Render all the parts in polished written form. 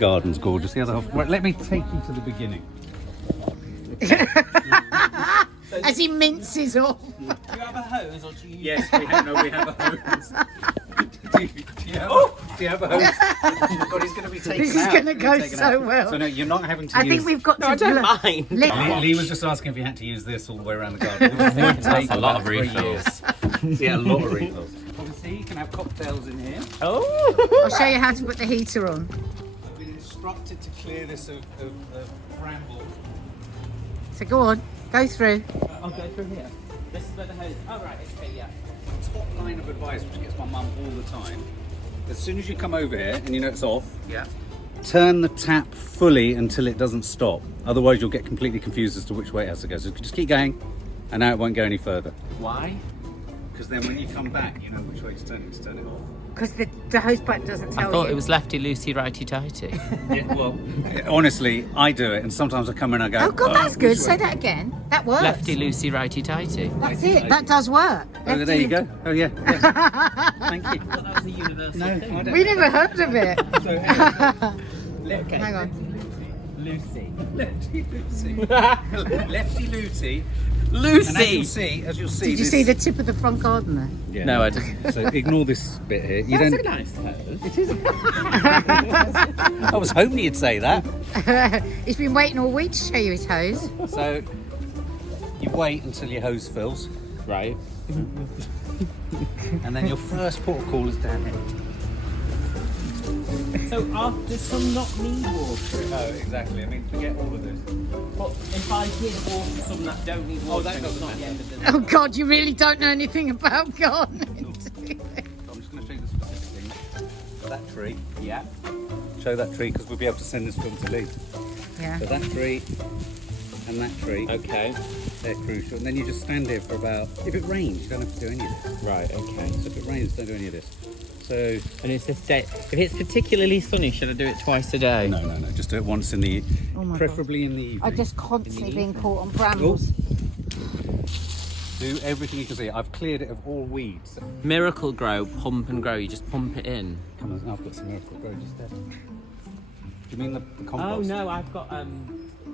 garden's gorgeous. The other half. Right, let me take you to the beginning. As he minces off. Do you have a hose or do you? Yes, we have a hose. do you have a hose? Oh God, he's going to be taken This is out. going to go so well. So no, you're not having to I use... think we've got to... I don't mind. Lee was just asking if you had to use this all the way around the garden. It would take a lot of 3 refills. years. Yeah, a lot of refills. Obviously, you can have cocktails in here. Oh! I'll show you how to put the heater on. I've been instructed to clear this of brambles. So go on, go through. I'll go through here. This is where the hose. Oh right, okay, yeah. Top line of advice, which gets my mum all the time. As soon as you come over here and you know it's off, Yeah. turn the tap fully until it doesn't stop. Otherwise, you'll get completely confused as to which way it has to go. So just keep going, and now it won't go any further. Why? Because then when you come back, you know which way to turn it off. Because the hose pipe doesn't tell I thought you. it was lefty loosey righty tighty. Yeah, well, honestly, I do it, and sometimes I come in and I go, Oh God, that's good. which Say way?" that again. That works. Lefty loosey righty tighty. That's it. That does work. Oh, there you go. Oh, yeah. Thank you. I thought that was a universal No, thing. I don't. We never heard of it. Okay. Hang on. Lucy. Lefty Lucy. Lefty Lucy. Lucy! As you'll see. Did you see the tip of the front garden there? Yeah. No, I didn't. So ignore this bit here. You That's don't. a nice hose. It is. I was hoping you'd say that. He's been waiting all week to show you his hose. So you wait until your hose fills, Right. and then your first port of call is down here. So does some not need water? Oh, exactly. I mean, forget all of this. But if I did water some that don't need water, that it's doesn't not the matter. end of the day. Oh God, you really don't know anything about gardening. So I'm just going to show you the specific things. That tree. Yeah. Show that tree because we'll be able to send this film to Lee. Yeah. So that tree and that tree, Okay. they're crucial. And then you just stand here for about. If it rains, you don't have to do any of this. Right, okay. So if it rains, don't do any of this. So And it's just if it's particularly sunny, should I do it twice a day? no, just do it once in the, Oh my preferably in the evening. I'm just constantly being caught on brambles. Do everything you can see. I've cleared it of all weeds. Miracle Grow, pump and grow. You just pump it in. Come on, I've got some Miracle Grow just there. Do you mean the Oh compost? no, I've got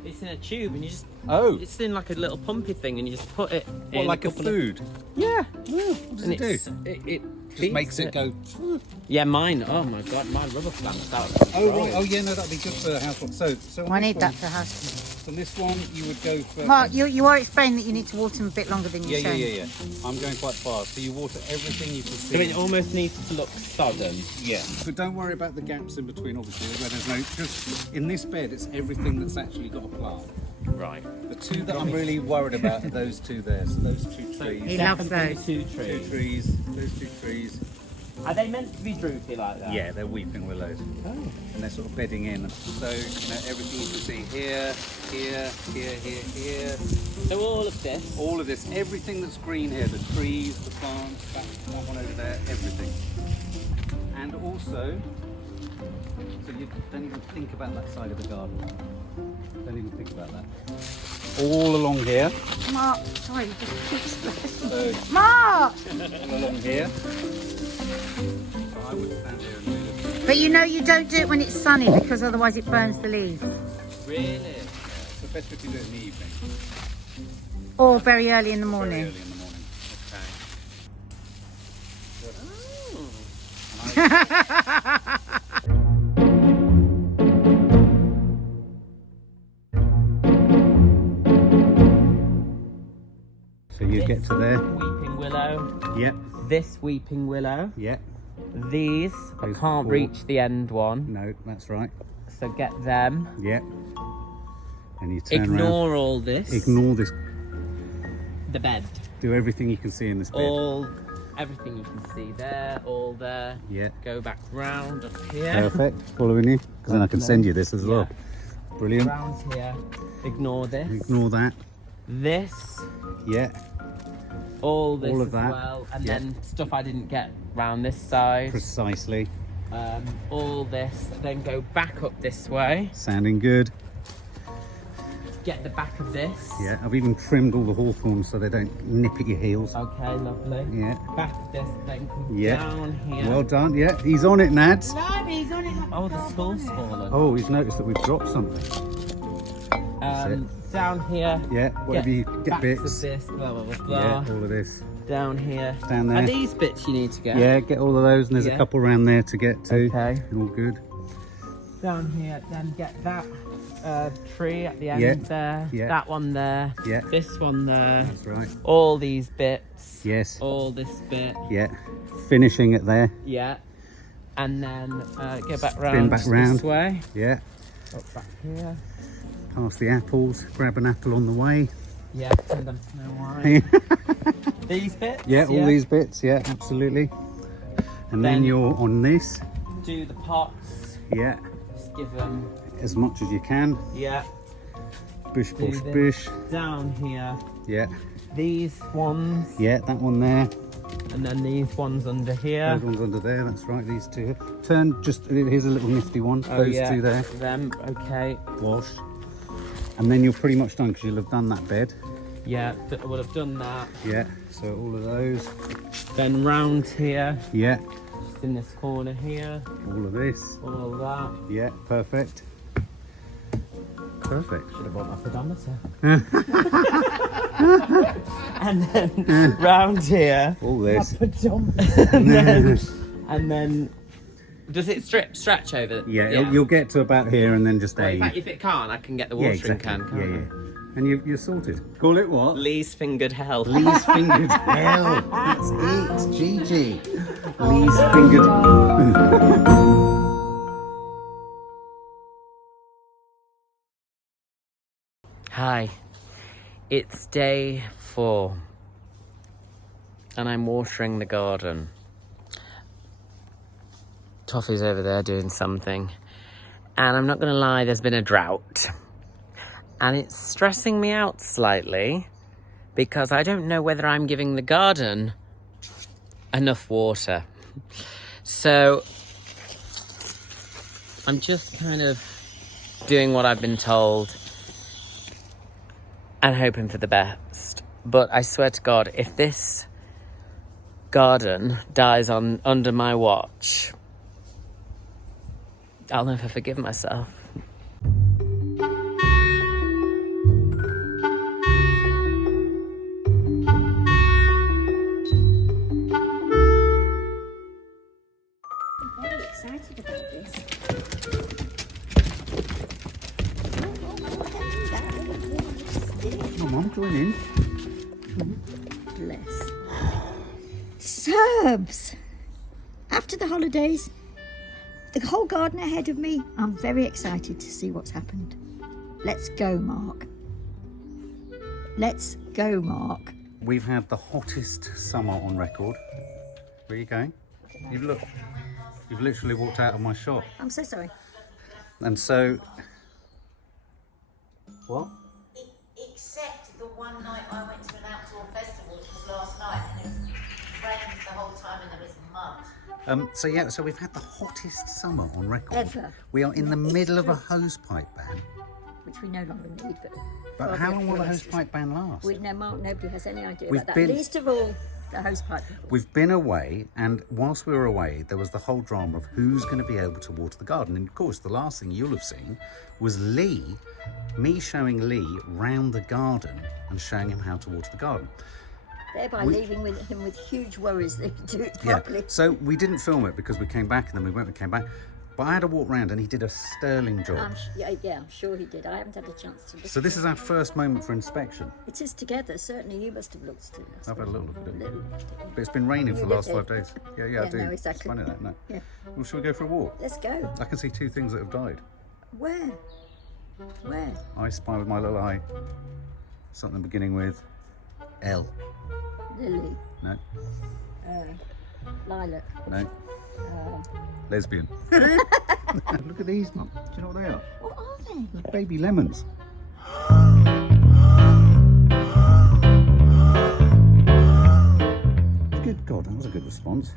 it's in a tube and you just it's in like a little pumpy thing and you just put it in. What, like a couple of- food? Yeah. What does it do? It Just feeds makes it go. Yeah, mine. Oh my god, my rubber plant's out. Oh right. Oh yeah, no, that'd be good for the household. So on I this need that one- for house. On this one, you would go for. Mark, you are explaining that you need to water them a bit longer than you Yeah. said. I'm going quite fast. So you water everything you can So see. it almost needs to look sodden. Yeah. But don't worry about the gaps in between, obviously, where there's no. Because in this bed, it's everything that's actually got a plant. Right. The two that I'm really worried about are those two there. So those two trees. He loves those. Two Two trees. trees. Those two trees. Are they meant to be droopy like that? Yeah, they're weeping willows. Oh. And they're sort of bedding in. So, everything you can see here, here. So all of this. All of this, everything that's green here, the trees, the plants, that one over there, everything. And also, so you don't even think about that side of the garden. Don't even think about that. All along here. Mark, sorry, you just keep So, Mark! all along here. So I would stand here and do this. But you know you don't do it when it's sunny because otherwise it burns the leaves. Really? It's best if you do it in the evening. Or very early in the Very morning. early in the morning. So you get to there. Weeping willow. Yep. This weeping willow. Yep. These, I Those can't four. reach the end one. No, that's right. So get them. Yep. And you turn around. Ignore all this. Ignore this. the bed. Do everything you can see in this bed. Everything you can see there, all there. Yeah. Go back round up here. Perfect. Following you. Because then I can send you this as well. Brilliant. Round here. Ignore this. Ignore that. This. Yeah. All this All of as that. well. And Yeah. then stuff I didn't get round this side. Precisely. All this. Then go back up this way. Sounding good. get the back of this. Yeah, I've even trimmed all the hawthorns so they don't nip at your heels. Okay, lovely. Yeah. Back of this, then come Yeah. down here. Well done, yeah. He's on it, Nads. No, he's on it. Oh, the skull's fallen. Oh, he's noticed that we've dropped something. Down here. Yeah, whatever you get backs bits. of this, blah, blah, blah, blah. Yeah, all of this. Down here. Down there. Are these bits you need to get? Yeah, get all of those, and there's a Yeah. couple around there to get to. Okay. All good. Down here, then get that tree at the end Yeah. there. Yeah. That one there. Yeah. This one there. That's right. All these bits. Yes. All this bit. Yeah. Finishing it there. Yeah. And then go back Spin round back round. this way. Yeah. Up back here. Past the apples. Grab an apple on the way. Yeah, pretend I'm Snow White. These bits? Yeah, all these bits. Yeah, absolutely. And then you're on this. Do the pots. Yeah. Just give them. As much as you can. Yeah. Bush, Do bush, this. bush. Down here. Yeah. These ones. Yeah, that one there. And then these ones under here. Those ones under there. That's right. These two. Turn. Just here's a little nifty one. Oh, Those yeah. two there. Them. Okay. Wash. And then you're pretty much done because you'll have done that bed. Yeah, I would have done that. Yeah. So all of those. Then round here. Yeah. Just in this corner here. All of this. All of that. Yeah. Perfect. Perfect. Should have bought my pedometer. And then round here. All this. and then does it stretch over? Yeah, you'll get to about here and then just Well, aid. if it can't, I can get the Yeah, watering exactly. can. Can't Yeah. And you're sorted. Call it what? Lee's fingered hell. Lee's fingered hell. That's it. Gigi. Lee's fingered. Hi, it's day 4 and I'm watering the garden. Toffee's over there doing something, and I'm not gonna lie, there's been a drought and it's stressing me out slightly because I don't know whether I'm giving the garden enough water. So I'm just kind of doing what I've been told and hoping for the best. But I swear to God, if this garden dies under my watch, I'll never forgive myself. I'm very excited about this. Come on, join in. Bless. Serbs! After the holidays, the whole garden ahead of me, I'm very excited to see what's happened. Let's go, Mark. Let's go, Mark. We've had the hottest summer on record. Where are you going? You've literally walked out of my shop. I'm so sorry. And so... What? Except the one night I went to an outdoor festival, which was last night, and it was rained the whole time and there was mud. So we've had the hottest summer on record. Ever. We are in the middle of a hosepipe ban. Which we no longer need, But how long will the hosepipe ban last? Mark, nobody has any idea We've about been- that. Least of all, the hosepipe people. We've been away, and whilst we were away, there was the whole drama of who's going to be able to water the garden. And of course, the last thing you'll have seen was me showing Lee round the garden and showing him how to water the garden. Thereby leaving him with huge worries that he do it properly. So we didn't film it because we came back, and then we went and came back. But I had to walk round, and he did a sterling job. I'm sure he did. I haven't had a chance to look. So this is our first moment for inspection. It is together. Certainly, you must have looked too. I've had a little look at it. Little look at it. But it's been raining for the You last live 5 days. Yeah, I Yeah, do. no, exactly. It's funny that, isn't it? Yeah. Well, shall we go for a walk? Let's go. I can see 2 things that have died. Where? Where? I spy with my little eye something beginning with L. Lily. No, Lilac. no. Lesbian. Look at these, Mum. Do you know what they are? What are they? They're baby lemons. Good God, that was a good response.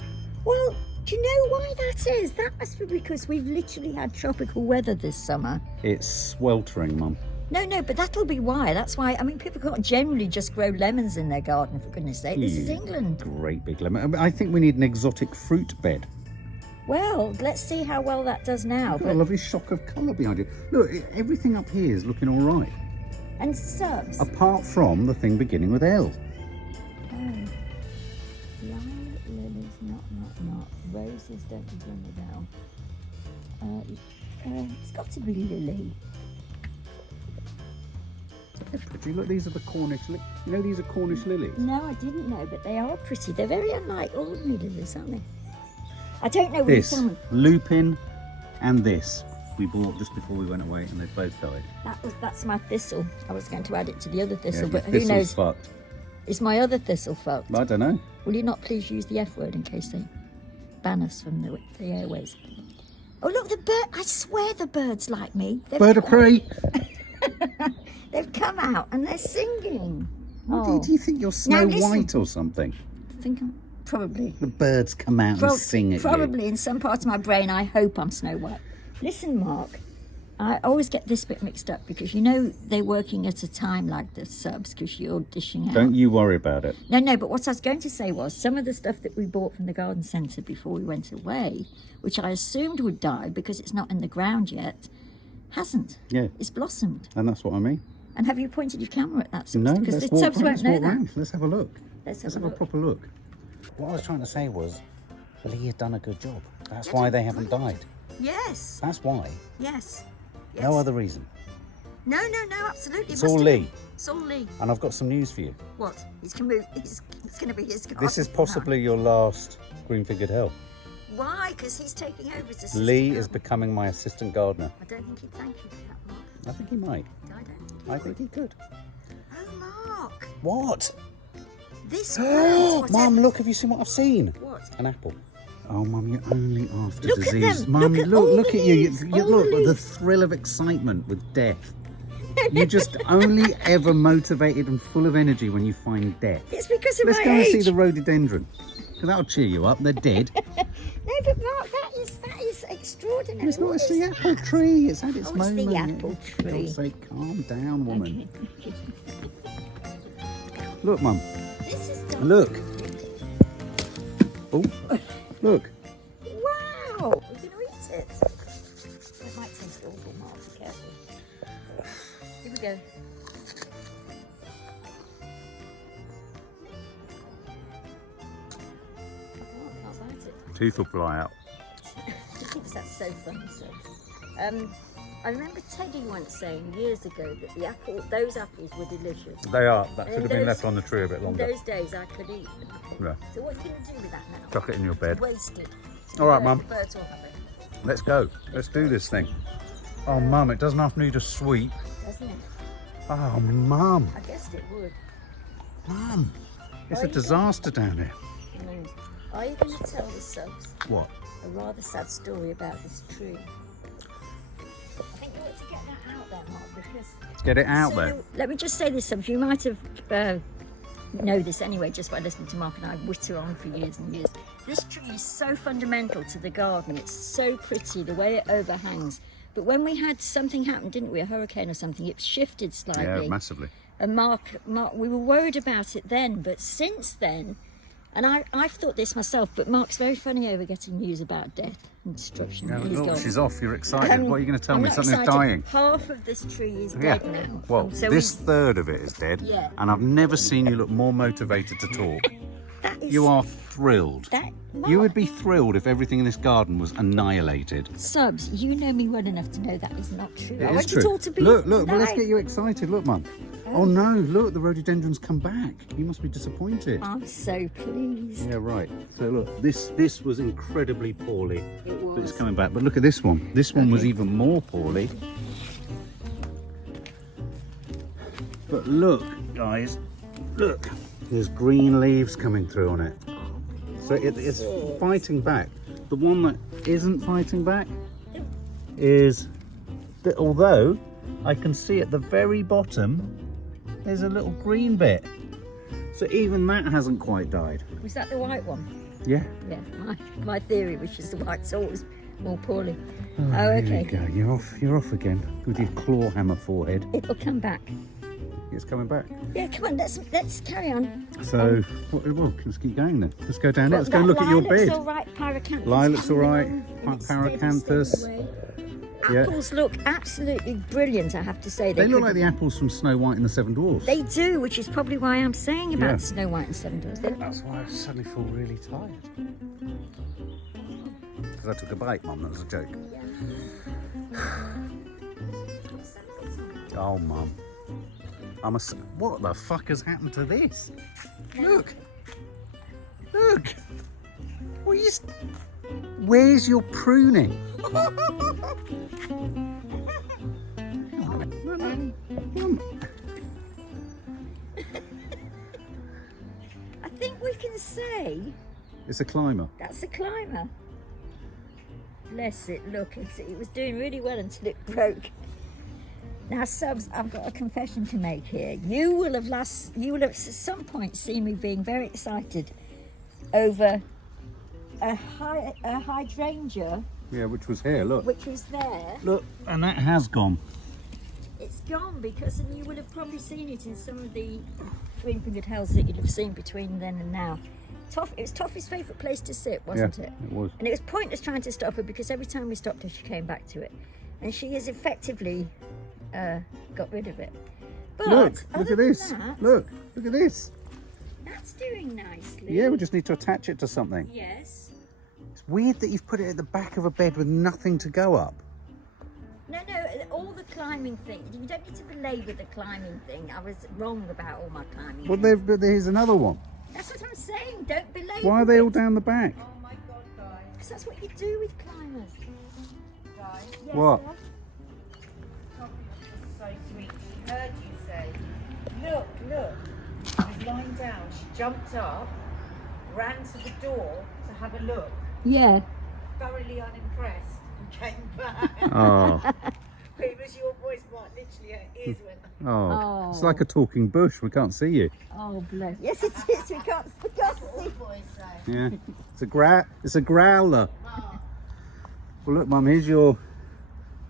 Well, do you know why that is? That must be because we've literally had tropical weather this summer. It's sweltering, Mum. No, but that'll be why. That's why, I mean, people can't generally just grow lemons in their garden, for goodness sake. This is England. Great big lemon. I think we need an exotic fruit bed. Well, let's see how well that does now. Got a lovely shock of colour behind you. Look, everything up here is looking all right. And subs. Apart from the thing beginning with L. Oh. Lilac lilies, not. Roses don't begin with L. It's got to be lily. Do you look, these are the Cornish lilies. You know these are Cornish lilies? No, I didn't know, but they are pretty. They're very unlike ordinary lilies, aren't they? I don't know This, which one. lupin, and this we bought just before we went away, and they both died. That's my thistle. I was going to add it to the other thistle, Yeah, but who thistle's knows? fucked. Is my other thistle fucked? I don't know. Will you not please use the F word in case they ban us from the airways? Oh look, the bird! I swear the birds like me. Bird of prey. They've come out and they're singing. What, do you think you're Snow White or something? I think I'm probably. The birds come out and sing at Probably you. in some part of my brain, I hope I'm Snow White. Listen, Mark, I always get this bit mixed up because you know they're working at a time like the subs because you're dishing out. Don't you worry about it. No, but what I was going to say was some of the stuff that we bought from the garden centre before we went away, which I assumed would die because it's not in the ground yet, hasn't. Yeah. It's blossomed. And that's what I mean. And have you pointed your camera at that subs? No, because let's the walk subs won't know that. round. Let's have a look. Let's Let's have have a proper look. What I was trying to say was, Lee had done a good job. That's why they haven't died. Yes. That's why. Yes. No other reason. No, absolutely. It's all Lee. It's all Lee. And I've got some news for you. What? He's going to move. It's going to be his garden. This is possibly your last green-figured hell. Why? Because he's taking over as assistant Lee gardener. is becoming my assistant gardener. I don't think he'd thank you for that, Mark. I think he might. I I think he could. Oh, Mark. What? This bird, Mum, look, have you seen what I've seen? What? An apple. Oh, Mum, you're only after Look at disease. them. Mum, look all at you. leaves, You all look, leaves. the thrill of excitement with death. You're just only ever motivated and full of energy when you find death. It's because of Let's my go and age. see the rhododendron. Because that'll cheer you up. They're dead. No, but Mark, that is extraordinary. It's not. What It's is the apple that? tree. It's had its Oh, it's moment. the apple For tree. God's sake, calm down, woman. Okay. Look, Mum. This is done. Look. Oh, look. Wow. We're going to eat it. It might taste awful, Mark. Be careful. Here we go. I can't bite it. Teeth will fly out. He thinks that's so funny, so. I remember Teddy once saying years ago that those apples were delicious. They are. That And should have been those- left on the tree a bit In longer. those days, I could eat an apple. Yeah. So what are you going to do with that now? Chuck it in your bed. Waste it. All right, The Mum. birds will have it, Let's go. Let's do this thing. Oh, Mum, it doesn't have to need a sweep. doesn't it? Oh, Mum. I guessed it would. Mum. It's Are a you disaster down here. Are you going to tell the subs What? a rather sad story about this tree? I think you ought to get that out there, Mark, because... Let's get it out there. Let me just say this, subs. You might have know this anyway just by listening to Mark and I witter on for years and years. This tree is so fundamental to the garden. It's so pretty, the way it overhangs. But when we had something happen, didn't we? A hurricane or something, it shifted slightly. Yeah, massively. And Mark, we were worried about it then, but since then, and I've thought this myself, but Mark's very funny over getting news about death and destruction. Yeah, He's look, gone. she's off. You're excited. What are you going to tell I'm me? not Something's excited. dying. Half of this tree is Yeah. dead now. Well, So this third of it is dead. Yeah. And I've never seen you look more motivated to talk. that is, You are thrilled. That, Mark, You would be thrilled if everything in this garden was annihilated. Subs, you know me well enough to know that is not true. I It want is true. it all to be Look, well, let's live. get you excited. Look, Mum. Oh no, look, the rhododendron's come back. You must be disappointed. I'm so pleased. Yeah, right. So look, this was incredibly poorly, It but it's was. coming back. But look at this one. This one was even more poorly. But look, guys, look. There's green leaves coming through on it. So it's fighting back. The one that isn't fighting back is that although I can see at the very bottom there's a little green bit. So even that hasn't quite died. Was that the white one? Yeah. Yeah, my theory, which is the white's always More poorly. Oh, Here okay. you go. You're off again with your claw hammer forehead. It'll come back. It's coming back. Yeah, come on, let's carry on. So, well, let's keep going then. Let's go down there. Let's go and look at your Lilac's bed. all right, Pyracanthus. Lilac's all right. coming on, and it's Pyracanthus. steady away. Yeah. Apples look absolutely brilliant, I have to say. They look could- like the apples from Snow White and the Seven Dwarfs. They do, which is probably why I'm saying about Yeah. Snow White and Seven Dwarfs. That's why I suddenly feel really tired. Because I took a bite, Mum. That was a joke. Oh, Mum. What the fuck has happened to this? Look. Look. What are you... Where's your pruning? I think we can say It's a climber. that's a climber. Bless it, look, it was doing really well until it broke. Now, Subs, I've got a confession to make here. You will have at some point seen me being very excited over a hydrangea, Yeah, which was here, look. which was there. Look, and that has gone. It's gone because, and you would have probably seen it in some of the green-fingered hells that you'd have seen between then and now. It was Toffee's favourite place to sit, wasn't it? It was. And it was pointless trying to stop her because every time we stopped her, she came back to it. And she has effectively got rid of it. But Look other at than this. that, Look at this. that's doing nicely. Yeah, we just need to attach it to something. Yes. It's weird that you've put it at the back of a bed with nothing to go up. No, all the climbing thing. You don't need to belabour the climbing thing. I was wrong about all my climbing. Well, things. there's another one. That's what I'm saying. Don't belabour Why are they all it. down the back? Oh my god, guys. Because that's what you do with climbers. Guys, Yes, What? love. Toffee was just so sweet. She heard you say, look. She was lying down. She jumped up, ran to the door to have a look, Yeah. thoroughly unimpressed, and came back. Oh, It was your voice, Mark. Literally, her ears went. oh. It's like a talking bush. We can't see you. Oh, bless. Yes, it is. We can't All see. boys say. Yeah. It's a growler. Oh, Well, look, Mum. Here's your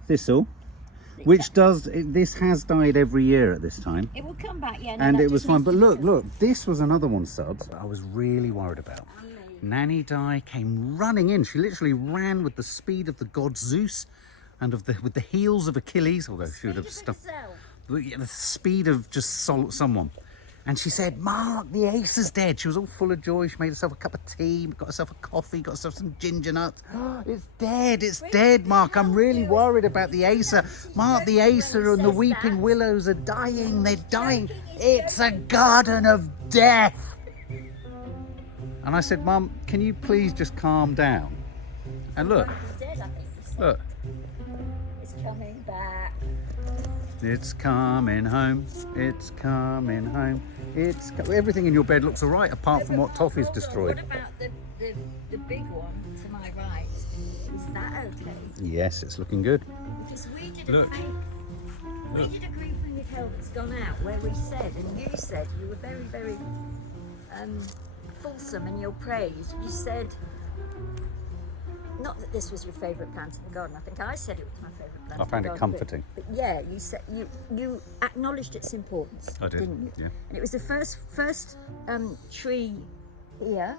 thistle, which this has died every year at this time. It will come back, yeah. no, And that it was just fine. needs But to be look, done. look, this was another one, Subs, I was really worried about. Nanny Di came running in. She literally ran with the speed of the god Zeus and with the heels of Achilles, although she would have stuffed the speed of just someone. And she said, Mark, the ace is dead. She was all full of joy. She made herself a cup of tea, got herself a coffee, got herself some ginger nuts. It's dead, it's dead, Mark. I'm really worried about the Acer. Mark, the Acer and the weeping willows are dying. They're dying. It's a garden of death. And I said, Mum, can you please just calm down? And look, It's dead, I think. look. It's coming back. It's coming home. It's coming home. Everything in your bed looks all right, apart from what Toffee's Hold on, destroyed. What about the big one to my right? Is that okay? Yes, it's looking good. Because we did Look. we did a green-fingered hell that's gone out where we said, and you said, you were very, very fulsome in your praise. You said, not that this was your favourite plant in the garden. I think I said it was my favourite plant. I found in it the garden, comforting. But yeah, you said you acknowledged its importance. I did, Didn't you? yeah. And it was the first tree here.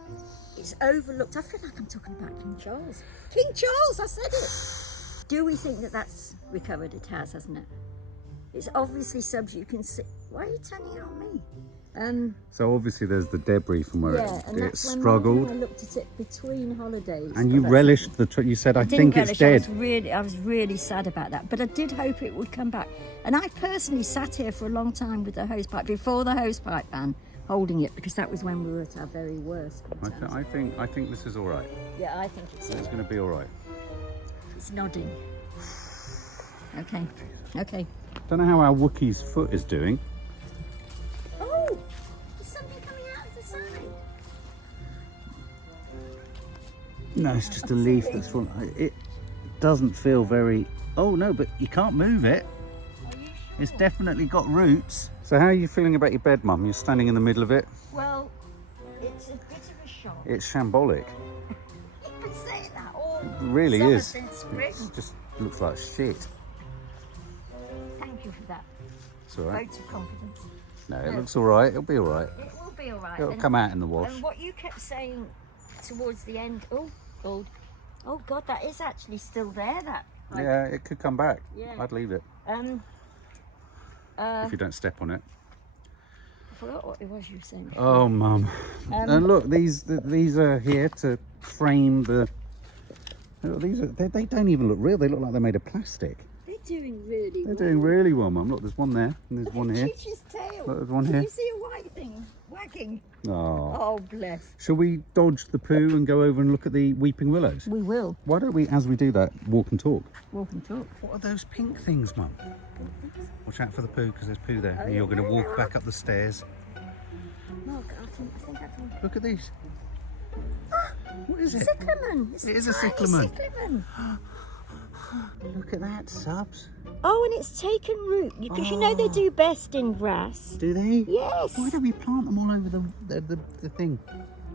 It's overlooked. I feel like I'm talking about King Charles. King Charles, I said it. Do we think that that's recovered? It has, hasn't it? It's obviously Subs. You can see. Why are you turning it on me? So obviously there's the debris from where Yeah, and it that's when struggled. I looked at it between holidays. And you But that's- relished you said, I think didn't it's relish. dead. I was really sad about that, but I did hope it would come back. And I personally sat here for a long time with the hose pipe before the hose pipe ban, holding it because that was when we were at our very worst. in terms I think this is all right. Yeah, I think it's It's going to be all right. it's nodding. Okay. Okay. Don't know how our Wookiee's foot is doing. Oh, there's something coming out of the side. No, it's just a leaf that's fallen. It doesn't feel very... Oh, no, but you can't move it. Are you sure? It's definitely got roots. So how are you feeling about your bed, Mum? You're standing in the middle of it. Well, it's a bit of a shock. It's shambolic. You've been saying that all really Summer is. since spring. It just looks like shit. Thank you for that It's all right. vote of confidence. No, it looks all right. It'll be all right. It will be all right. It'll And- come out in the wash. And what you kept saying towards the end, oh God, that is actually still there. That. Like, Yeah, it could come back. Yeah. I'd leave it if you don't step on it. I forgot what it was you were saying. Oh, Mum. And look, these are here to frame the. Look, they don't even look real. They look like they're made of plastic. They're doing really They're well. doing really well, Mum. Look, there's one there, and there's Look one at here. Chichi's tail. Look, there's one Can here. you see a white thing wagging? Oh. Oh, bless. Shall we dodge the poo and go over and look at the weeping willows? We will Why don't we, as we do that, walk and talk? walk and talk. What are those pink things, Mum? Watch out for the poo, because there's poo there. Oh, And you're yeah. going to walk back up the stairs. Look, I think I can. Look at these. What is it? Cyclamen. It is a tiny cyclamen. cyclamen. Look at that, Subs. Oh, and it's taken root because you know they do best in grass. Do they? Yes. Why don't we plant them all over the thing?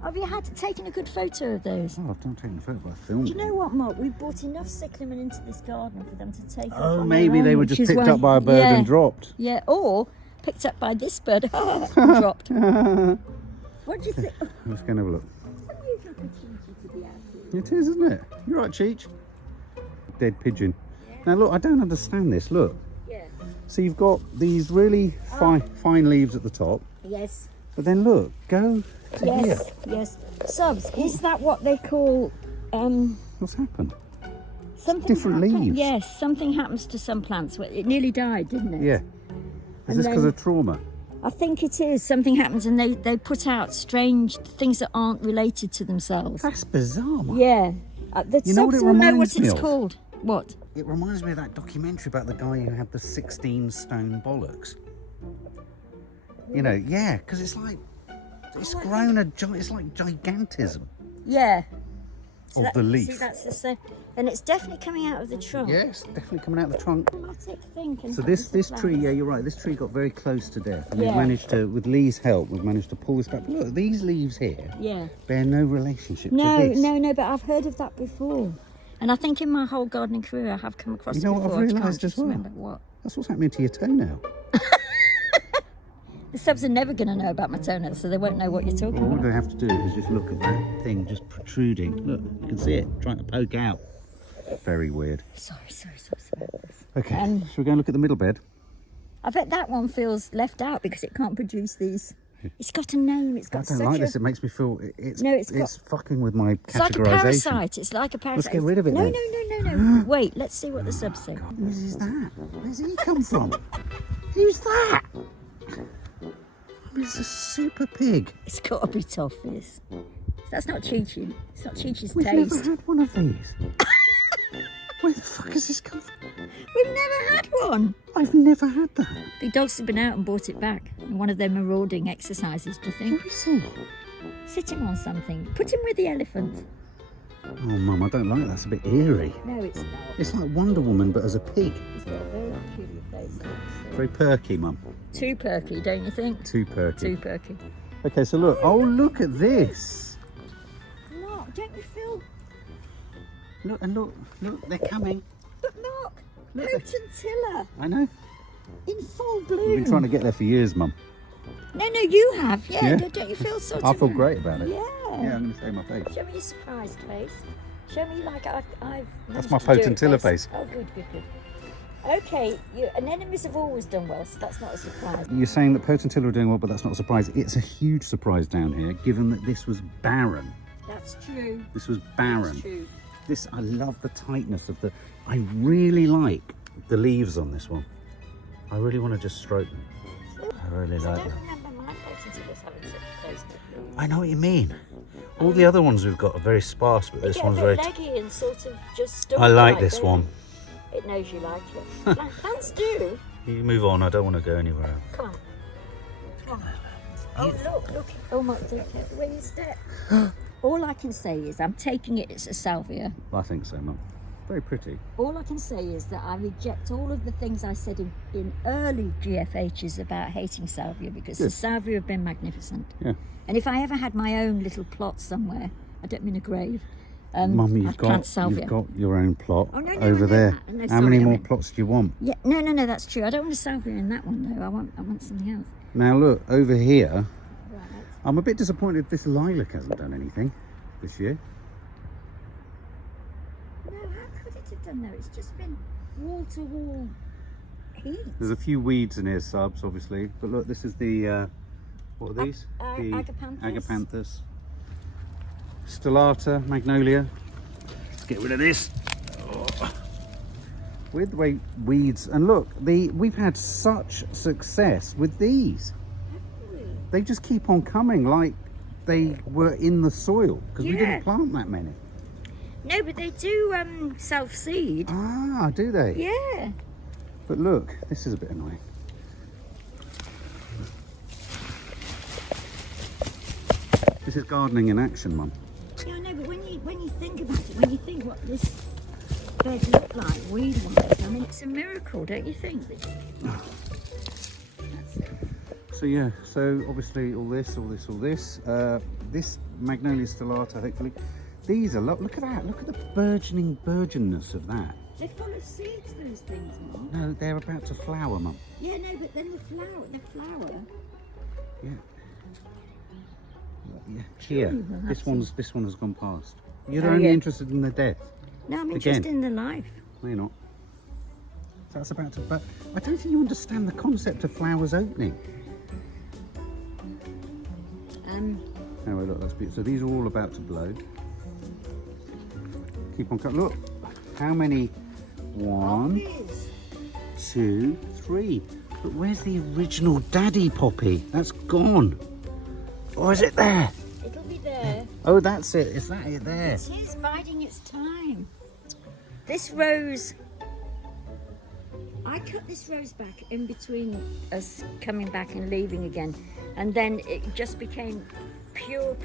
Have you taken a good photo of those? Oh, don't take the photo, but I filmed Do you it. know what, Mark? We bought enough cyclamen into this garden for them to take off Oh, on maybe their they own, were just which is picked why- up by a bird yeah, and dropped. Yeah, or picked up by this bird and dropped. What do you think? Let's go and have a look. Unusual for Chichi to be out here. It is, isn't it? You're right, Cheech. Dead pigeon. Now look, I don't understand this. Look. Yeah. So you've got these really fine leaves at the top, Yes. but then look, go to here. Yes. Yes. Subs. Is that what they call What's happened? something? different leaves. Yes. Something happens to some plants. It nearly died, didn't it? Yeah. Is And this because then- of trauma? I think it is. Something happens and they put out strange things that aren't related to themselves. That's bizarre, man. Yeah. The You know what subs it will know what reminds me it's of? called. What? It reminds me of that documentary about the guy who had the 16 stone bollocks. You know, yeah, because it's like, it's grown it's like gigantism Yeah. of the leaf. See, that's the same. And it's definitely coming out of the trunk. Yes, definitely coming out the trunk. Dramatic thing can So happen this to tree, plants. yeah, you're right. This tree got very close to death, and Yeah. we've managed to, with Lee's help, we've managed to pull this back. Look, these leaves here Yeah. bear no relationship No, to this. no, but I've heard of that before. And I think in my whole gardening career I have come across You know it what before. I've I can't realised just as well? remember what. That's what's happening to your toenail. The subs are never going to know about my toenails, so they won't know what you're talking All we're about. going to have to do is just look at that thing just protruding. Look, you can see it trying to poke out. Very weird. Sorry. Okay, Um, shall we go and look at the middle bed? I bet that one feels left out because it can't produce these. It's got a name. It's I got don't such like a... this. It makes me feel it's No, it's fucking with my It's like a categorisation. parasite. It's like a parasite. get rid of it No, then. no. Wait, let's see what the subs say. Who's that? Where's he come from? Who's that? It's a super pig. It's got to be toffees. That's not Chi-Chi. It's not Chi-Chi's We've taste. never had one of these. Where the fuck has this come from? We've never had one. I've never had that. The dogs have been out and brought it back in one of their marauding exercises, do you think? Where is he? Sitting on something. Put him with the elephant. Oh, Mum, I don't like that. That's a bit eerie. No, it's not. It's like Wonder Woman, but as a pig. He's got a very peculiar face. Very perky, Mum. Too perky, don't you think? Too perky. Too perky. Okay, so look. Oh, look at this. Mark, don't you feel... Look, and look, they're coming. But Mark, Look. potentilla I know. in full We've bloom. been trying to get there for years, Mum. No, you have. Yeah, Yeah. Don't you feel sort I of... feel great about it. Yeah. Yeah, I'm going to show my face. Show me your surprised face. Show me like I've That's managed my to do it potentilla first. face. Oh, good. Okay, anemones have always done well, so that's not a surprise. You're saying that potentilla are doing well, but that's not a surprise. It's a huge surprise down here, given that this was barren. That's true. This was barren. That's true. This, I love the tightness of the... I really like the leaves on this one. I really want to just stroke them. I really I like don't them. remember my potentillas having such close to bloom. I know what you mean. All the other ones we've got are very sparse, but They this get one's a very... bit leggy and sort of just stuck. I like this one. It knows you like it. Plants do. You move on, I don't want to go anywhere else. Come on. Oh, look. Oh, my dear, careful where you step. All I can say is I'm taking it as a salvia. I think so, Mum. Very pretty. All I can say is that I reject all of the things I said in early GFHs about hating salvia because the Good. salvia have been magnificent. Yeah. And if I ever had my own little plot somewhere, I don't mean a grave, Mum, you've plant salvia. got your own plot Oh, no, over there. No, How sorry, many I more meant- plots do you want? Yeah, no, that's true. I don't want a salvia in that one though. I want something else. Now look, over here, Right. I'm a bit disappointed this lilac hasn't done anything this year. No, how could it have done though? It's just been wall to wall heat. There's a few weeds in here, subs, obviously. But look, this is the, what are these? The Agapanthus. Agapanthus. Stellata, magnolia. Let's get rid of this. Oh. Weird the way weeds, and look, we've had such success with these. They just keep on coming like they were in the soil, because we Yeah. didn't plant that many. No, but they do self-seed. Ah, do they? Yeah. But look, this is a bit annoying. This is gardening in action, Mum. Yeah, I know, but when you think about it, when you think what this bed looked like weed-wise, I mean, it's a miracle, don't you think? That's it. So yeah, so obviously all this. This Magnolia stellata, hopefully. These are, look at that, look at the burgeonness of that. They're full of seeds, those things, Mum. No, they're about to flower, Mum. Yeah, no, but then the flower. Yeah. Yeah, here. Surely we'll have This one has gone past. You're Oh, only yeah. interested in the death. No, I'm Again. interested in the life. No, you're not. So that's about to, but I don't think you understand the concept of flowers opening. Oh, wait, look, that's beautiful. So these are all about to blow. Keep on cutting. Look, how many? 1, 2, 3. But where's the original daddy poppy? That's gone. Or is it there? It'll be there. Oh, that's it. Is that it there? It is biding its time. This rose, I cut this rose back in between us coming back and leaving again, and then it just became pure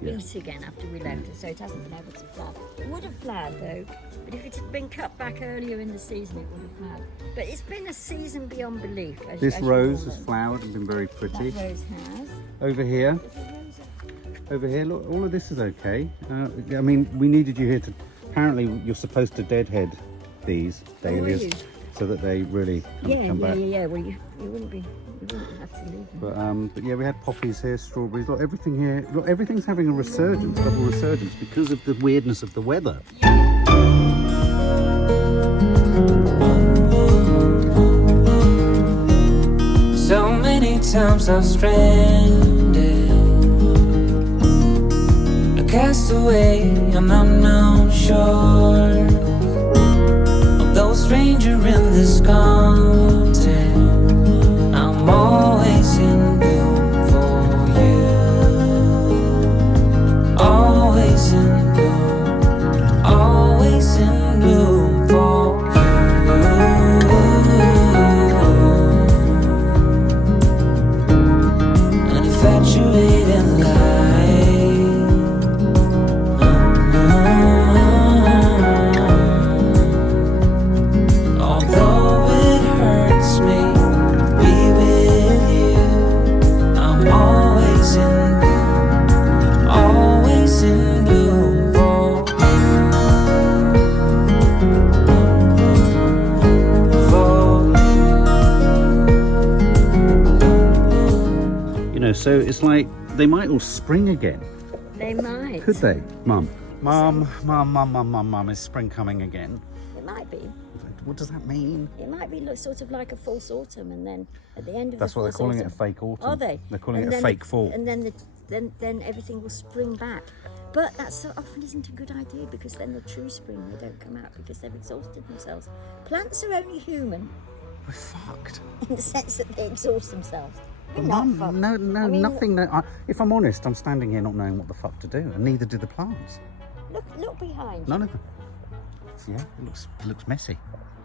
Yeah. wheat again after we left, so it hasn't been able to flower. It would have flowered though, but if it had been cut back earlier in the season, it would have flowered. But it's been a season beyond belief. This as you rose all has know. flowered and been very pretty. That rose has. Over here, There's a rose over here, look, all of this is okay. I mean, we needed you here to, apparently you're supposed to deadhead these dahlias you? so that they really come back. Yeah. Well, you wouldn't have to leave them. But yeah, we had poppies here, strawberries, look, everything here, look, everything's having a resurgence, double resurgence, because of the weirdness of the weather. So many times I've stranded, a castaway on unknown shore, although a stranger in this continent, I'm always in bloom for you. Always in bloom, always in bloom for you. An infatuated light, although it hurts me to be with you, I'm always in bloom, always in bloom for You know, so it's like they might all spring again. They might. Could they, Mum? Mum, is spring coming again? It might be. What does that mean? It might be sort of like a false autumn, and then at the end of That's the what they're false calling it, a autumn, fake autumn. Are they? They're calling And it a then fake fall. And then then everything will spring back. But that so often isn't a good idea, because then the true spring, they don't come out because they've exhausted themselves. Plants are only human We're fucked. in the sense that they exhaust themselves. We're But not Mum, fucked. no, I mean, nothing. If I'm honest, I'm standing here not knowing what the fuck to do, and neither do the plants. Look behind. None of them. Yeah, it looks messy.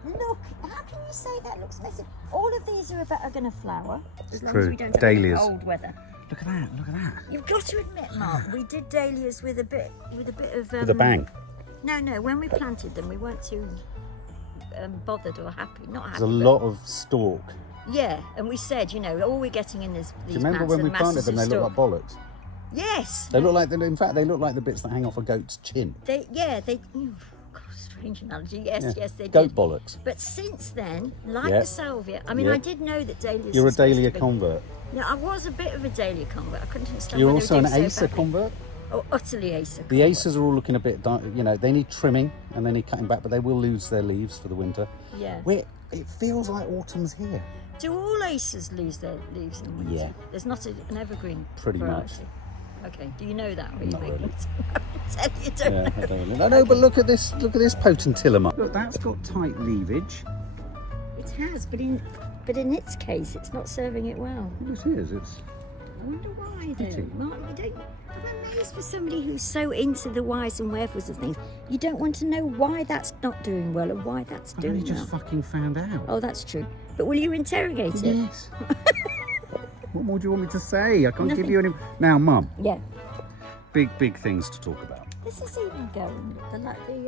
Look, how can you say that looks messy? All of these are going to flower as long True. as we don't have any Dahlias. cold weather. Look at that. Look at that. You've got to admit, Mark, we did dahlias with a bit of With a bang. No, when we planted them, we weren't too bothered or happy. Not happy. There's a lot of stalk. Yeah, and we said, all we're getting in these Do you remember plants when are we planted masses them? of They looked like stalk. bollocks. Yes. They look like, in fact, they look like the bits that hang off a goat's chin. They. Oh, God, strange analogy. Yes, Yeah. yes, they Goat did. bollocks. But since then, like Yeah. the salvia, I mean, Yeah. I did know that dahlias. You're are a supposed dahlia to be- convert. Yeah, I was a bit of a dahlia convert. I couldn't understand You're why also they an were doing Acer so badly. convert. Oh, utterly Acer. The Acers are all looking a bit, they need trimming and they need cutting back, but they will lose their leaves for the winter. Yeah. It feels like autumn's here. Do all Acers lose their leaves in winter? Yeah. There's not an evergreen Pretty variety. Okay. Do you know that? Or are you Not making really. it up? Tell you don't Yeah, know. I don't really know. No, but look at this potentilla. Look, that's got tight leavage. It has, but in its case, it's not serving it well. It is. It's I wonder why Pity. though. Mark, you don't. I'm amazed for somebody who's so into the whys and wherefores of things. You don't want to know why that's not doing well or why that's I've doing only just well. fucking found out. Oh, that's true. But will you interrogate it? Yes. What more do you want me to say? I can't give Nothing. you any. Now, Mum, Yeah. big things to talk about. This is even going.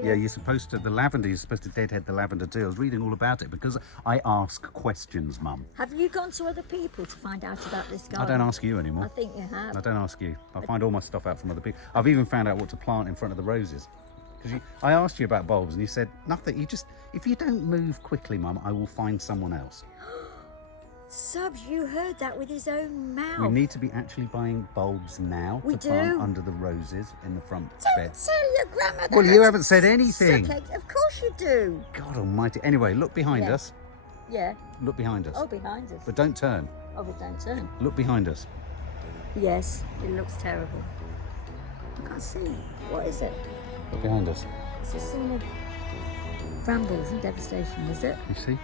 Yeah, you're supposed to. You're supposed to deadhead the lavender too. I was reading all about it because I ask questions, Mum. Have you gone to other people to find out about this garden? I don't ask you I anymore. think you have. I don't ask you. I find all my stuff out from other people. I've even found out what to plant in front of the roses. Because I asked you about bulbs and you said nothing. If you don't move quickly, Mum, I will find someone else. Subs, you heard that with his own mouth. We need to be actually buying bulbs now We to plant do. under the roses in the front Don't bed. tell your grandmother. Well, you haven't said anything. Suck eggs. Of course you do. God almighty. Anyway, look behind Yeah. us. Yeah. Look behind us. Oh, behind us. But don't turn. Oh, but don't turn. Look behind us. Yes, it looks terrible. I can't see. What is it? Look behind us. It's a scene of brambles and devastation, is it? You see?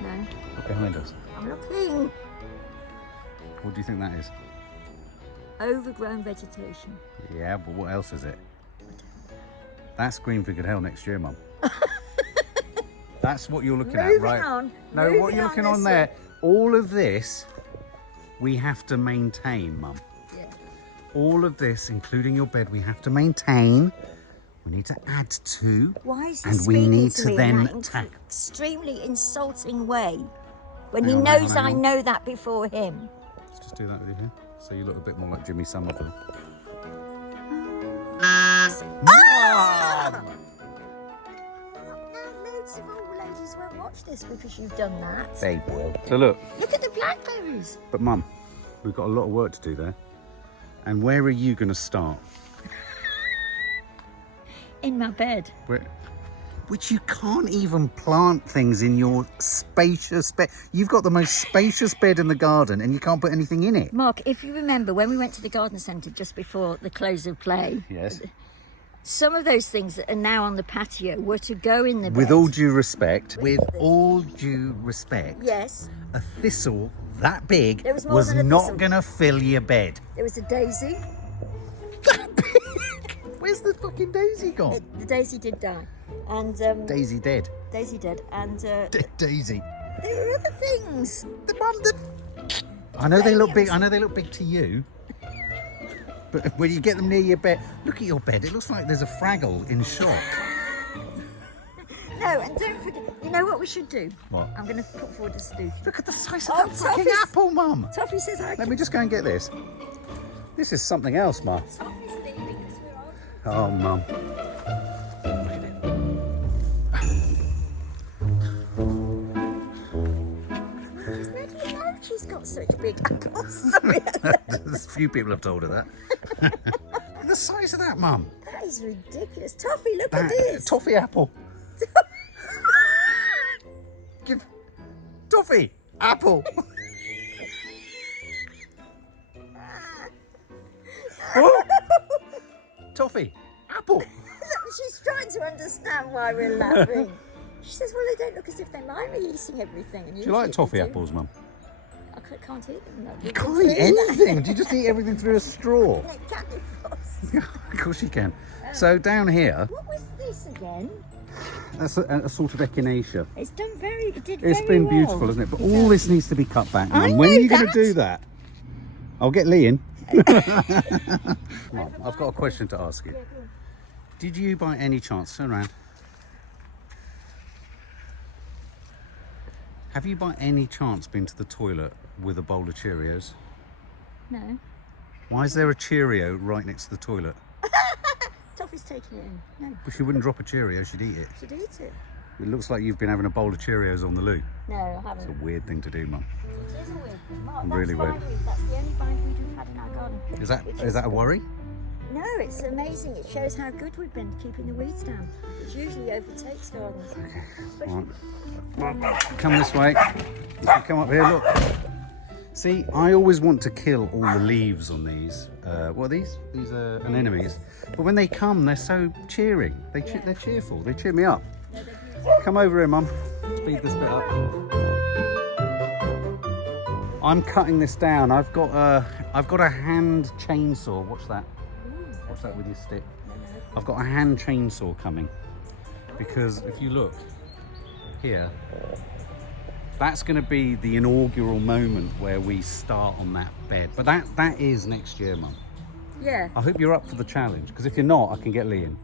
No. Look behind us. I'm looking. What do you think that is? Overgrown vegetation. Yeah, but what else is it? That's green figured hell next year, Mum. That's what you're looking at, Moving right? on. No, Moving what you're on, looking on this there, all of this, we have to maintain, Mum. Yeah. All of this, including your bed, we have to maintain. We need to add to. Why is he And we speaking need to to me then in that tack. extremely insulting way when he Hang on, knows hang on, I hang on. know that before him? Let's just do that with you here. So you look a bit more like Jimmy Somerville. Ah! Now loads of old ladies won't watch this because you've done that. They will. So look, Look at the blackberries. but Mum, we've got a lot of work to do there. And where are you going to start? In my bed. Which you can't even plant things in your spacious bed. You've got the most spacious bed in the garden and you can't put anything in it. Mark, if you remember when we went to the garden centre just before the close of play, Yes. some of those things that are now on the patio were to go in the With bed. all due respect, Yes, a thistle that big There was more was than a not thistle. going to fill your bed. there was a daisy. That big? Where's the fucking daisy gone? The daisy did die. And Daisy dead. Daisy did. And Dead Daisy. there were other things. The Mum, I know they look big. I know they look big to you. But when you get them near your bed, look at your bed. It looks like there's a Fraggle in shock. No, and don't forget, you know what we should do? What? I'm going to put forward a solution. Look at the size of Oh, that fucking Toffee's- apple, Mum. Toffee says I Let me just go and get this. This is something else, Mum. Toffee's leaving because we're on. Oh, Mum. Where do you know she's got such big apples? Sorry. A few people have told her that. The size of that, Mum. That is ridiculous. Toffee, look at That this. toffee apple. Give toffee apple. Oh. Toffee apple. She's trying to understand why we're laughing. She says, well, they don't look as if they mind me eating everything. And Do you like usually toffee they do. apples, Mum? I can't eat them. Though. You can't eat anything. Do you just eat everything through a straw? Like candy floss. Of course you can. So down here, What was this again? that's a sort of echinacea. It's done very. It did It's very been well. beautiful, isn't it? But all this needs to be cut back. I Mum. When are know you going to that. do that? I'll get Lee in. Mum, I've got a question to ask you. Yeah, go on. Did you by any chance, turn around, have you by any chance been to the toilet with a bowl of Cheerios? No. Why is there a Cheerio right next to the toilet? Toffee's taking it in. No, Well, she wouldn't drop a Cheerio, she'd eat it. she'd eat it. It looks like you've been having a bowl of Cheerios on the loo. No, I It's a haven't. weird thing to do, Mum. It is a weird thing. Mark, Really that's weird. bindweed. That's the only bindweed we've had in our garden. Is that a worry? No, it's amazing. It shows how good we've been keeping the weeds down, which usually overtakes gardens. Right. Come this way. You can come up here, look. See, I always want to kill all the leaves on these. What are these? These are anemones. But when they come, they're so cheering. They're cheerful. They cheer me up. No, they're beautiful. Come over here, Mum. Speed this bit up. I'm cutting this down. I've got a hand chainsaw. Watch that. Watch that with your stick. I've got a hand chainsaw coming because if you look here, that's going to be the inaugural moment where we start on that bed. But that is next year, Mum. Yeah, I hope you're up for the challenge because if you're not, I can get Lee in.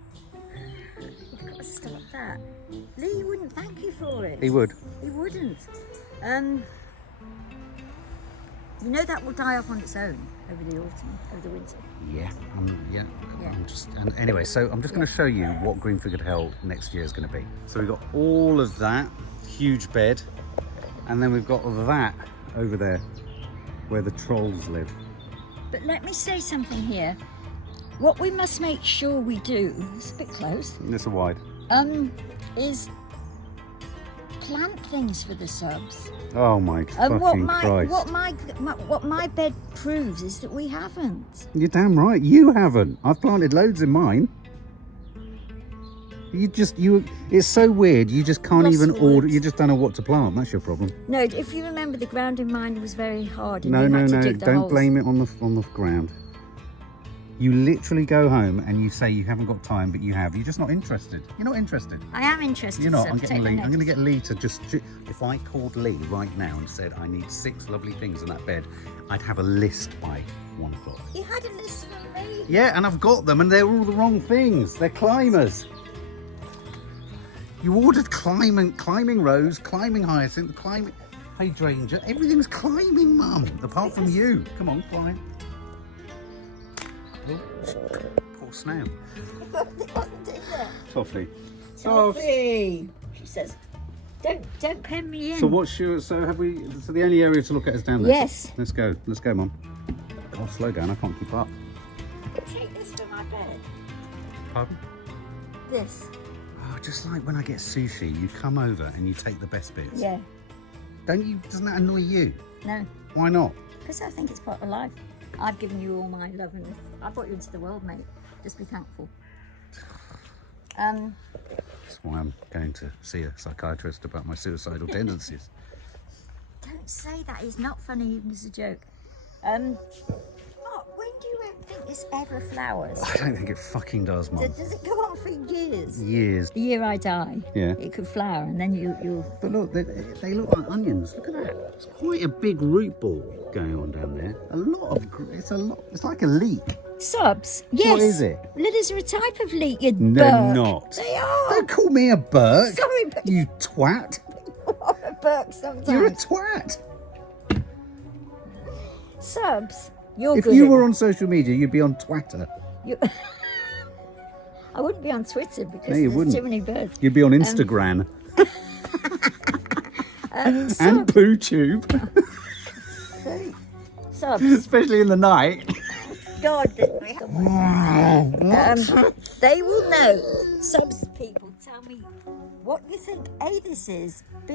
you've got to stop that. Lee wouldn't thank you for it. He would. He wouldn't. You know that will die off on its own over the autumn, over the winter. Yeah. Yeah. And anyway, so I'm just going to show you what Green Figured Hell next year is going to be. So we've got all of that huge bed, and then we've got that over there where the trolls live. But let me say something here. What we must make sure we do, it's a bit close, It's a wide. is plant things for the subs. Oh my And fucking Christ. what my bed proves is that we haven't. You're damn right, you haven't. I've planted loads in mine. It's so weird, you just can't Lost even the order, woods. you just don't know what to plant, that's your problem. No, if you remember, the ground in mine was very hard. And No, you no, had to no, dig the don't holes. blame it on the ground. You literally go home and you say you haven't got time, but you have. You're just not interested. You're not interested. I am interested. You're not. sir, I'm take getting my Lee. I'm going to notice. get Lee to just. If I called Lee right now and said I need 6 lovely things in that bed, I'd have a list by 1 o'clock. You had a list for me. Yeah, and I've got them, and they're all the wrong things. They're climbers. You ordered climbing rose, climbing hyacinth, climbing hydrangea. Everything's climbing, Mum, apart from you. Come on, climb. Oh, poor snail. It wasn't in there. Toffee. Toffee. She says, don't pen me in. So what's your? So the only area to look at is down there. Yes. Let's go, Mum. Oh, slow down. I can't keep up. Take this for my bed. Pardon? This. Oh, just like when I get sushi, you come over and you take the best bits. Yeah. Don't you? Doesn't that annoy you? No. Why not? Because I think it's part of life. I've given you all my love and I brought you into the world, mate. Just be thankful. That's why I'm going to see a psychiatrist about my suicidal tendencies. Don't say that. It's not funny, even as a joke. Mark, when do you think this ever flowers? I don't think it fucking does, Mum. Does it go on for years? Years. The year I die, Yeah. it could flower, and then you'll. But look, they look like onions. Look at that. It's quite a big root ball going on down there. It's like a leek. Subs? Yes. What is it? Lilies are a type of leek, you They're Burke. not. They are. Don't call me a Burke. Sorry, but You twat. you are a Burke sometimes. You're a twat. Subs, you're If good. you were on social media, you'd be on Twitter. I wouldn't be on Twitter because No, you there's wouldn't. too many birds. You'd be on Instagram and Subs, PooTube, subs, especially in the night. God, they will know. Subs people, tell me what you think A, this is, B,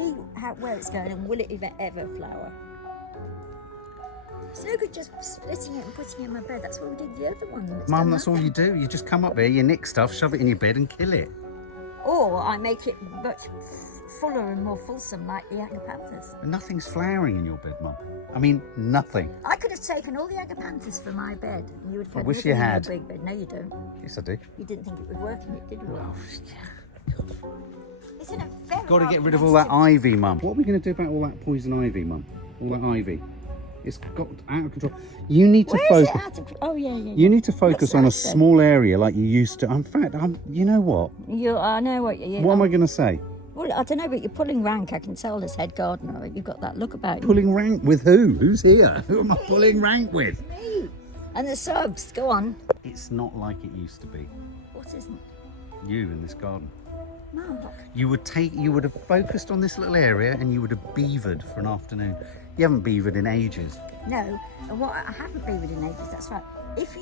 where it's going, and will it ever flower? It's no good just splitting it and putting it in my bed. That's what we did the other one. It's Mum, done that's all nothing. you do. You just come up here, you nick stuff, shove it in your bed and kill it. Or I make it much fuller and more fulsome, like the agapanthus. Nothing's flowering in your bed, Mum. I mean, nothing. I could have taken all the agapanthus for my bed, and you would have I wish "Look you at your had." big bed. No, you don't. Yes, I do. You didn't think it was working. It did work. Oh, It's in a very got to hard get rid of all that place ivy, Mum. What are we going to do about all that poison ivy, Mum? All that ivy. It's got out of control. You need to Where is focus. it out of? Oh yeah. You need to focus on a What's that then? small area like you used to. In fact, you know what? I know what you. What am I going to say? Well, I don't know, but you're pulling rank. I can tell as head gardener. You've got that look about you. Pulling rank with who? Who's here? Who am I pulling rank with? Me. And the subs, go on. It's not like it used to be. What isn't? You in this garden. Mark. You would have focused on this little area and you would have beavered for an afternoon. You haven't beavered in ages. No, what I haven't beavered in ages, that's right. Have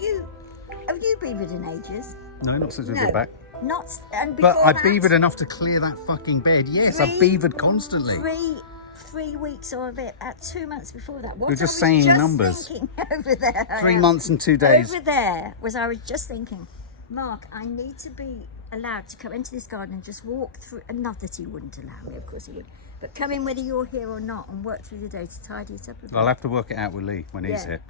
you beavered in ages? No, not since we've No. been back. Not, and But before I that, beavered enough to clear that fucking bed. Yes, I've beavered constantly. Three weeks or a bit, 2 months before that. What You're just I was saying numbers. Thinking over there. 3 months and 2 days. Over there I was just thinking, Mark, I need to be allowed to come into this garden and just walk through, and not that he wouldn't allow me, of course he would, but come in whether you're here or not and work through the day to tidy it up a bit. I'll have to work it out with Lee when he's Yeah. here.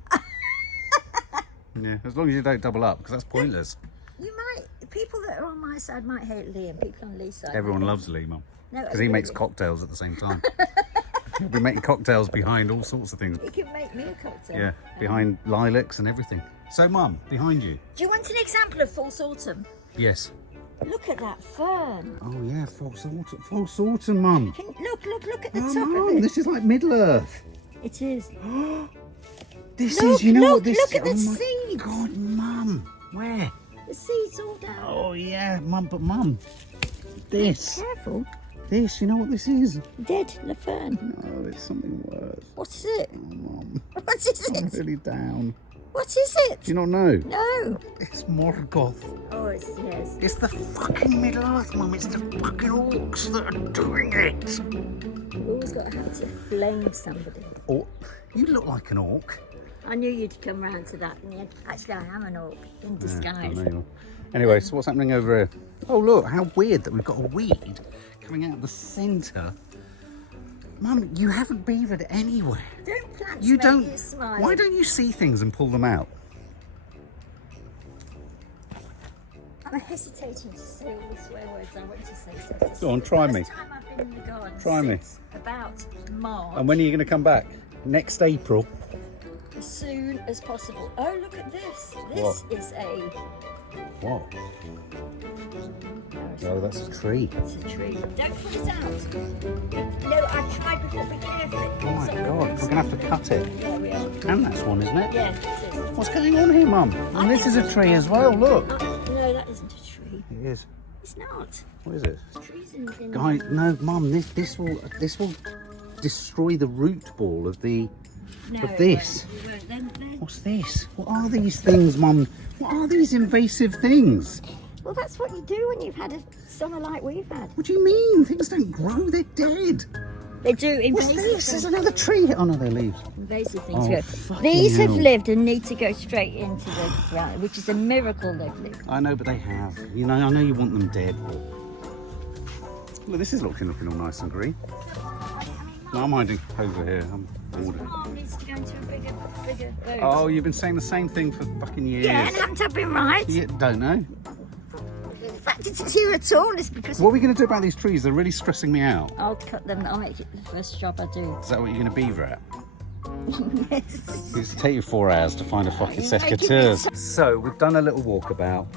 Yeah, as long as you don't double up, because that's pointless. People that are on my side might hate Lee, and people on Lee's side. Everyone might loves Lee, Mum. No, Because he makes absolutely. cocktails at the same time. He'll be making cocktails behind all sorts of things. He can make me a cocktail. Yeah, behind lilacs and everything. So, Mum, behind you. Do you want an example of false autumn? Yes. Look at that fern. Oh, yeah, false autumn. False autumn, Mum. Look at the Oh, top Mum, of it. this is like Middle Earth. It is. This Look, is, you know look, what this look at the oh my seeds. God, Mum. Where? The seeds all down. Oh, yeah, Mum, but Mum. This. Careful. This, you know what this is? Dead fern. No, it's something worse. What is it? Oh, Mum. What is I'm it? really down. What is it? Do you not know? No. It's Morgoth. Oh, it's yes. It's the fucking Middle Earth, Mum. It's the fucking orcs that are doing it. You've always got to have to blame somebody. Or, you look like an orc. I knew you'd come round to that. And actually, I am an orc in Yeah, I disguise. know you are. Anyway, so what's happening over here? Oh, look, how weird that we've got a weed coming out of the centre. Mum, you haven't beavered anywhere. Don't plants You make don't. you smile? Why don't you see things and pull them out? I'm hesitating to say all the swear words I want to say. So this Go on, is try the me. first time I've been in the garden Try me. since about March. And when are you going to come back? Next April. As soon as possible. Oh, look at this. This What? is a... What? Oh, that's a tree. It's a tree. Don't put it out. No, I tried before. Be careful. Oh my God, we're going to have to cut it. Yeah, we are. And that's one, isn't it? Yeah, it is. What's going on here, Mum? And this is a tree as well, look. No, that isn't a tree. It is. It's not. What is it? Trees in Guys, no, Mum, this will destroy the root ball of the... no, of this. You won't. Then, What's this? What are these things, Mum? What are these invasive things? well, that's what you do when you've had a summer like we've had. What do you mean? Things don't grow, they're dead. They do What's invasive this? There's things. another tree. Oh no, they're leaves. Invasive things Oh, go. fucking These have hell. lived and need to go straight into the ground, which is a miracle they've lived. I know, but they have. You know, I know you want them dead. But... Well, this is looking all nice and green. No, I'm hiding over here. I'm bored. Mom needs to go into a bigger road. Oh, you've been saying the same thing for fucking years. Yeah, and haven't I been right? You don't know. The fact it's here at all is because What are we going to do about these trees? They're really stressing me out. I'll cut them. I'll make it the first job I do. Is that what you're going to beaver at? Yes. It's take you 4 hours to find a fucking You're making me secateurs. So we've done a little walkabout.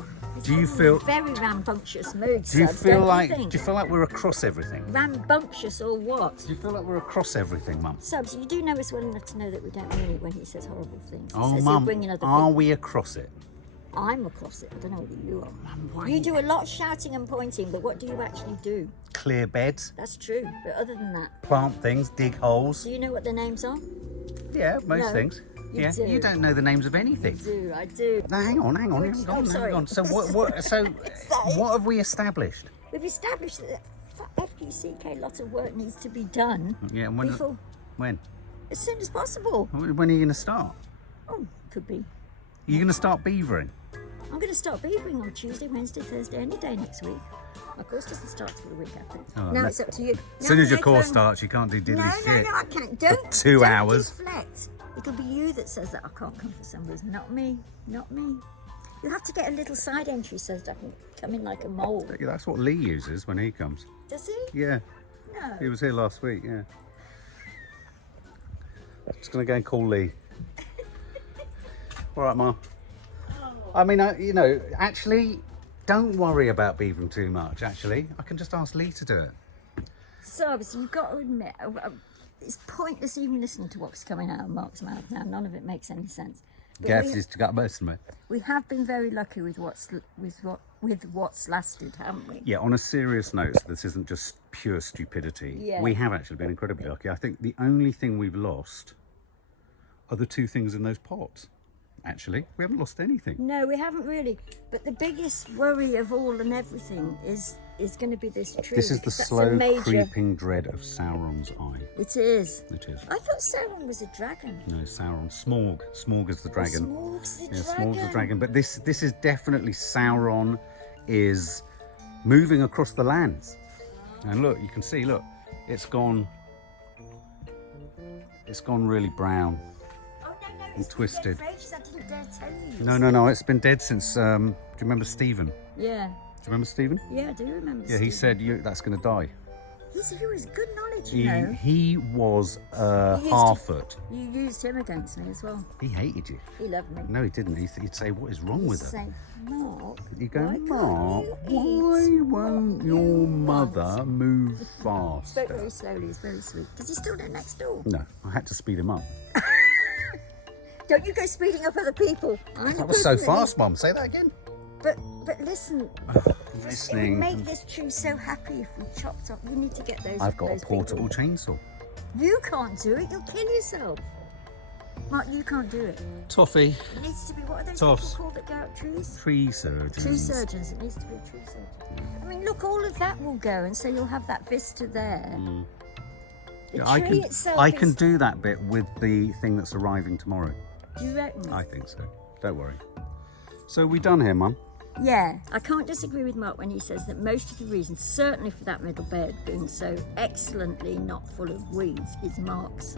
Do you feel? Very rambunctious mood? Do you Sub, feel don't like? think? Do you feel like we're across everything? Rambunctious or what? Do you feel like we're across everything, Mum? Subs, you do know us well enough to know that we don't mean it when he says horrible things. He Oh, says he'll Mum, bring in other are people. we across it? I'm across it. I don't know whether you are. Mum, why You do a lot of shouting and pointing, but what do you actually do? clear beds, That's true. But other than that, plant things, dig holes. do you know what their names are? Yeah, most No, things. you Yeah, do. you don't know the names of anything. I do. No, hang on, you haven't Oh, gone, sorry. hang on. So what? So what have we established? We've established that for FQCK, a lot of work needs to be done Yeah, and when? before, When? as soon as possible. When are you going to start? Oh, could be. Are you going to start beavering? I'm going to start beavering on Tuesday, Wednesday, Thursday, any day next week. My course doesn't start till the week after. Oh, now no. it's up to you. As soon as your course starts, you can't do diddly No, shit. I can't. Don't. 2 don't hours. Deflect. It'll be you that says that I can't come for some reason, not me. Not me. You have to get a little side entry so that I can come in like a mole. That's what Lee uses when he comes. Does he? Yeah, No. he was here last week. Yeah. Just gonna go and call Lee. All right, Ma. I mean, you know, actually, don't worry about beavering too much. Actually, I can just ask Lee to do it. So obviously you've got to admit, it's pointless even listening to what's coming out of Mark's mouth now. None of it makes any sense. Gav's to got most of them. We have been very lucky with what's lasted, haven't we? Yeah, on a serious note, so this isn't just pure stupidity. Yeah. We have actually been incredibly lucky. I think the only thing we've lost are the two things in those pots. Actually, we haven't lost anything. No, we haven't really. But the biggest worry of all and everything is going to be this tree. This is the because that's a slow major... creeping dread of Sauron's eye. It is. It is. I thought Sauron was a dragon. No, Sauron. Smaug. Smaug is the dragon. Smaug's the Yeah, dragon. Smaug's the dragon. But this is definitely Sauron is moving across the lands. And look, you can see, look, it's gone really brown. Oh, no, And it's twisted. been dead for ages. I didn't dare tell you. No, it's been dead since, do you remember Stephen? Do Yeah. you remember Stephen? Yeah, I do remember. Yeah, he Stephen. said that's going to die. He was good knowledge, you know. He was He used to- Harfoot. You used him against me as well. He hated you. He loved me. No, he didn't. He'd say, "What is wrong He with used to her?" say, Mark, You go, why can't Mark, you why eat won't what your you mother want?" move Spoke faster? very slowly. He's very sweet. Does he still live next door? No, I had to speed him up. Don't you go speeding up other people. That was so fast, Mum. Say that again. But listen, it would Listening. make this tree so happy if we chopped up. You need to get those. I've got a those big portable ones. chainsaw. You can't do it. You'll kill yourself. Mark, you can't do it. Toffee. It needs to be, what are those Toffs. people called that go out trees? Tree surgeons. Tree surgeons. It needs to be a tree surgeon. I mean, look, all of that will go, and so you'll have that vista there. The Yeah, tree itself I is... can do that bit with the thing that's arriving tomorrow. Do you reckon? I think so. Don't worry. So we done here, Mum? Yeah, I can't disagree with Mark when he says that most of the reason, certainly for that middle bed being so excellently not full of weeds, is Mark's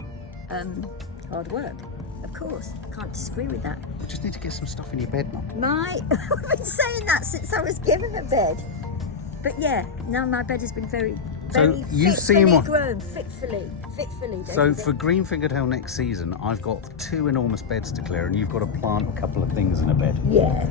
hard work. Of course, can't disagree with that. We just need to get some stuff in your bed, Mum. I've been saying that since I was given a bed. But yeah, now my bed has been very you've seen fitfully what- grown, fitfully. So for Green-Fingered Hill next season, I've got 2 enormous beds to clear, and you've got to plant a couple of things in a bed. Yeah.